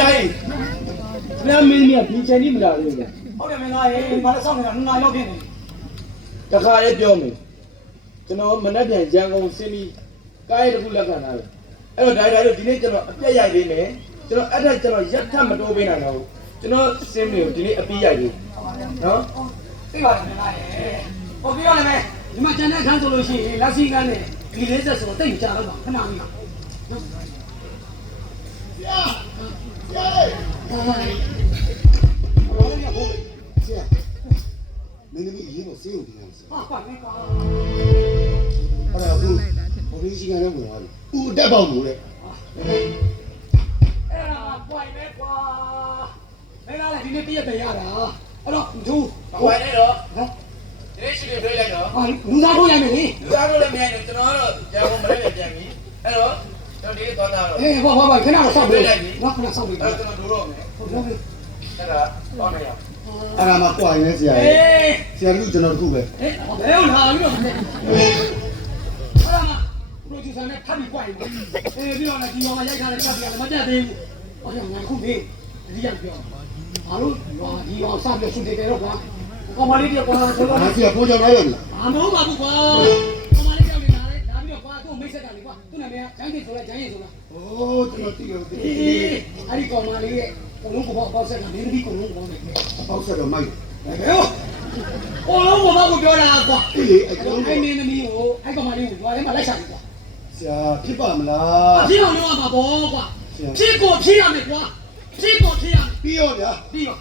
တိုင်းလမ်းမင်းမြတ်ဒီချိန်ကြီးမလာဘူးလေ ဟုတ်တယ်မင်းသားရေမလည်းစောင့်နေတာ2 နာရီလောက်ဖြစ်နေ တခါလေးပြောမယ်ကျွန်တော်မနေ့ပြန်ရန်ကုန်ဆင်းပြီးကားရတစ်ခုလက်ခံထားတယ်အဲ့တော့ဒါတို့ဒီနေ့ကျွန်တော်အပြက်ရိုက်ပေးမယ်ကျွန်တော်အဲ့ဒါကျွန်တော်ရက်ထပ်မတိုးပေးနိုင်တော့ဘူးကျွန်တော်ဆင်းနေကိုဒီနေ့အပြီးရိုက်ပေးနော် သိပါတယ်မင်းသားရေဟိုပြောရမယ်ဒီမှာကျန်တဲ့ခန်းဆိုလို့ရှိရင်လက်စီကန်းနဲ့ဒီလေးဆက်ဆိုတိတ်မကြတော့ပါခဏလေးနော်မင်းသမီးရေးတော့စေးုံတင်ရစီ ဟာပါမင်းကွာ အဲ့ဒါအခုဘိုးကြီးကနေဝင်သွားပြီဦးတက်ပေါက်လို့လေ အဲ့ဒါပွိုင်ပဲကွာမင်းသားလည်းဒီနေ့ပြည့်တယ်ရတာအဲ့တော့သူ ဝိုင်းနေတော့ ဟမ် ဒီနေ့ရှိတယ်ပြေးလိုက်တော့ ဟာလူသားတို့ရမယ်လေ လူသားတို့လည်းမရိုက်ဘူးကျွန်တော်ကတော့ရန်ကုန်မနေ့ပြန်ပြီအဲ့တော့ကျွန်တော်ဒီနေ့သွားတာတော့ အေးဘာခဏတော့ဆောက်ပေးနော်ခဏဆောက်ပေး အဲ့တော့ကျွန်တော်တို့တော့မယ် ဟုတ်လား အဲ့ဒါတော့နေရ အဲ့ဒါမှကွာရင်ဆရာ အေး ဆရာတို့ကျွန်တော်တခုပဲ ဟဲ့ဘယ်လိုလာလို့လဲအဲ့ဒါမှပရိုဂျူဆာနဲ့ဖတ်ပြီးပွိုင်တယ်အေးပြီးတော့လည်းဒီကောင်ကရိုက်ထားတဲ့ကပ်ပြန်လည်းမပြတ်သေးဘူးဟောငါခုမေးဒီရပြောဘာလို့ဒီကောင်စပြီးရှုပ်တယ်တော့ကွာကောင်မလေးပြောကွာဆိုတော့ အားဆရာပိုးကြောင်လိုက်ရမလား ဘာမဟုတ်ပါဘူးကွာကောင်မလေးပြောနေတာလေဒါပြီးတော့ကွာသူ့မိတ်ဆက်ကလေကွာသူ့နာမည်ကဂျန်ကင်ဆိုလားဂျန်ရင်ဆိုလား โอ้ကျွန်တော်သိရောသိ အေးအဲ့ဒီကောင်မလေးရဲ့ကိုလုံးကိုပေါ့ဆက်ကမင်းသမီးကိုလုံးကိုပေါ့နေတယ် ပေါက်ဆက်တော့မိုက် ဘယ်လိုကိုလုံးကိုပေါ့ကိုပြောတာကွာ အေးလေအဲ့ အဲ့ တော့ တော့အဲ့မင်းသမီးကိုအဲ့ကောင်မလေးကိုကြွားထဲမှာလိုက်ရှာပြီကွာ ဆရာဖြစ်ပါမလား အဖြစ်အောင်လုပ်ရမှာပေါ့ကွာဖြစ်ကိုဖြစ်ရမယ်ကွာဖြစ်ကိုဖြစ်ရမယ် ပြီးရောဗျာ ပြီးတော့